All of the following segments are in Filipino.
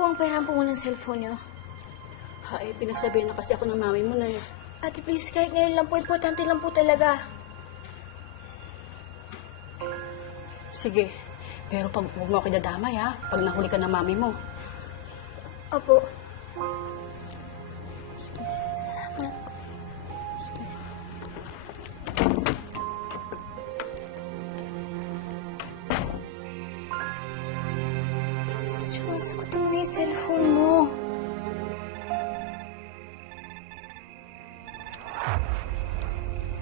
po ang pera po ng cellphone niyo? Ay, pinagsabihan na kasi ako ng mami mo na eh. Ate, please, kahit ngayon lang po, importante lang po talaga. Sige, pero huwag mo ako dadamay ha, pag nahuli ka ng mami mo. Opo. Salamat. Jules, sagutin mo na yung cellphone mo.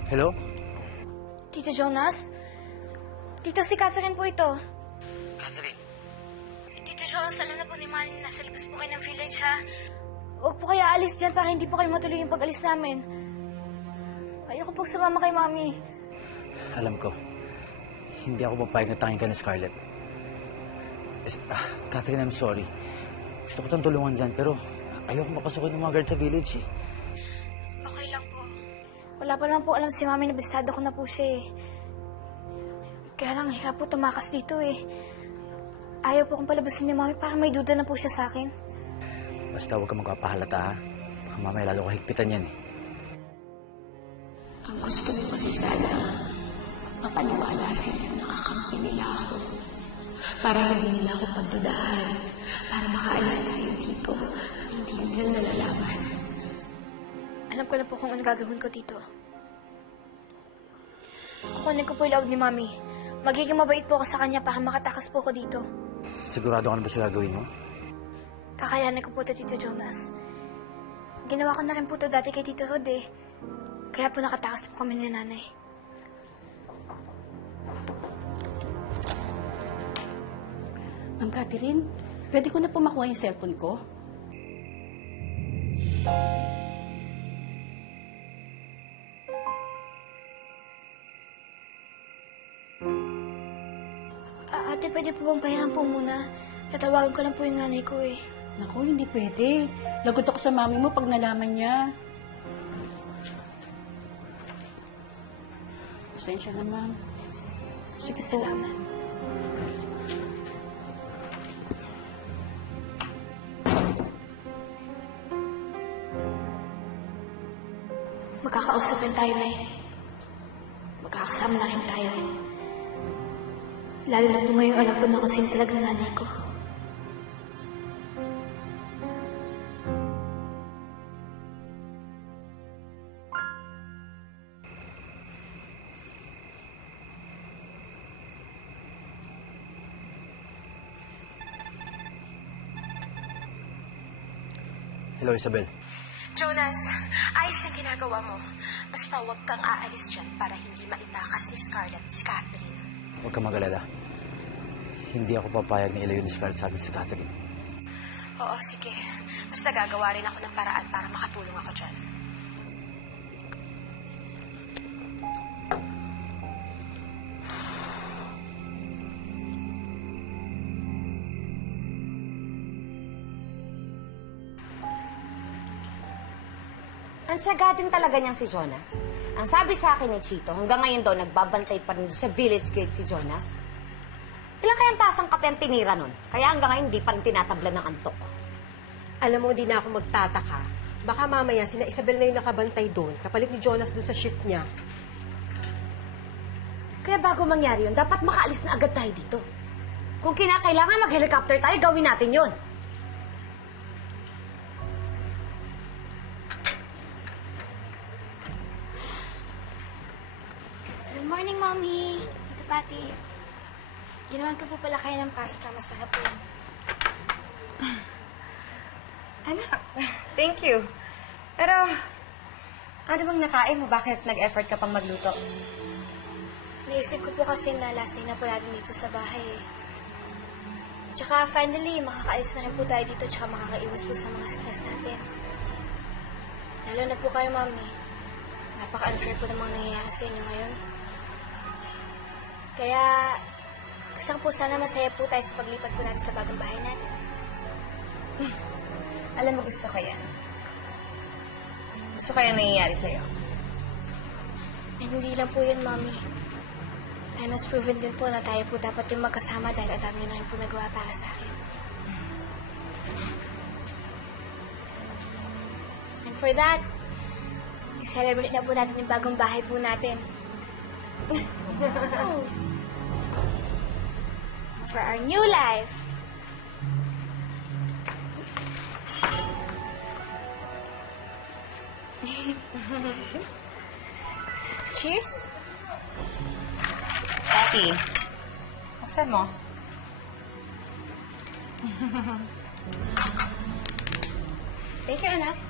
Hello? Tito Jonas? Tito, si Catherine po ito. Catherine? Tito Jonas, alam na po ni Manny na nasa labas po kayo ng village, ha? Huwag po kaya alis dyan para hindi po kayo matuloy yung pag-alis namin. Ayoko po sumama kay Mami. Alam ko. Hindi ako papayag na tangin ka ni Scarlett. Catherine, I'm sorry. Gusto ko itong tulungan dyan, pero ayoko mapasukin ng mga guard sa village, eh. Okay lang po. Wala pa lang po alam si Mami na bisado ko na po siya, eh. Kaya lang, hirap po tumakas dito, eh. Ayaw po kong palabasin ni Mami para may duda na po siya sa akin. Basta huwag ka magpapahalata, ha? Baka mamaya lalo ko higpitan yan, eh. Ang gusto mo kasi sana, mapaniwala sila na nakakampi nila ako. Para hindi nila ako pagdudahan. Para makaalis na sa'yo dito. Hindi nila nalalaman. Alam ko na po kung ano gagawin ko dito. Kukunin ko po yung loob ni Mami. Magiging mabait po ako sa kanya para makatakas po ako dito. Sigurado ka na ba siya gagawin mo? Kakayanin ko po ito, Tito Jonas. Ginawa ko na rin po ito dati kay Tito Rod, eh. Kaya po nakatakas po kami ni Nanay. Ma'am Catherine, pwede ko na po makuha yung cellphone ko? Ate, pwede po bang pahingan po muna? Tatawagan ko lang po yung nanay ko, eh. Naku, hindi pwede. Lagot ako sa mami mo pag nalaman niya. Pasensya na, ma'am. Sige, salamat. Magkakausapin tayo na eh. Magkakasama na rin tayo. Lalo na po ngayon alam ko na kung sino talagang nanay ko. Hello, Isabel. Jonas, ayos yung ginagawa mo. Basta huwag kang aalis dyan para hindi maitakas ni Scarlett si Catherine. Huwag ka mag-alala. Hindi ako papayag na ilayo ni Scarlett sa atin si Catherine. Oo, sige. Basta gagawa rin ako ng paraan para makatulong ako dyan. Ang tiyaga din talaga niyang si Jonas. Ang sabi sa akin ni Chito, hanggang ngayon daw nagbabantay pa rin sa village gate si Jonas. Ilang kayang tasang kape ang tinira nun? Kaya hanggang ngayon di pa rin tinatabla ng antok. Alam mo, di na ako magtataka. Baka mamaya sina Isabel na yung nakabantay doon, kapalit ni Jonas doon sa shift niya. Kaya bago mangyari yun, dapat makaalis na agad tayo dito. Kung kinakailangan mag-helicopter tayo, gawin natin yun. Good morning, Mommy. Tito Patty. Ginawan ko po pala kayo ng pasta. Masarap po yun. Anak, thank you. Pero, ano bang nakain mo? Bakit nag-effort ka pang magluto? Naisip ko po kasi na last day na po natin dito sa bahay, eh. Tsaka finally, makakaalis na rin po tayo dito tsaka makakaiwas po sa mga stress natin. Lalo na po kayo, Mami. Napaka-unfair po ng mga nangyayari sa inyo ngayon. Kaya, gusto ko po sana masaya po tayo sa paglipat po natin sa bagong bahay natin. Alam mo, gusto ko yan. Gusto ko yan nangyayari sa'yo. And hindi lang po yun, Mami. Time has proven din po na tayo po dapat yung magkasama dahil ang dami nyo na rin po nagawa para sa akin. And for that, celebrate na po natin yung bagong bahay po natin. For our new life. Cheers! Patty, buksan mo. Thank you, anak.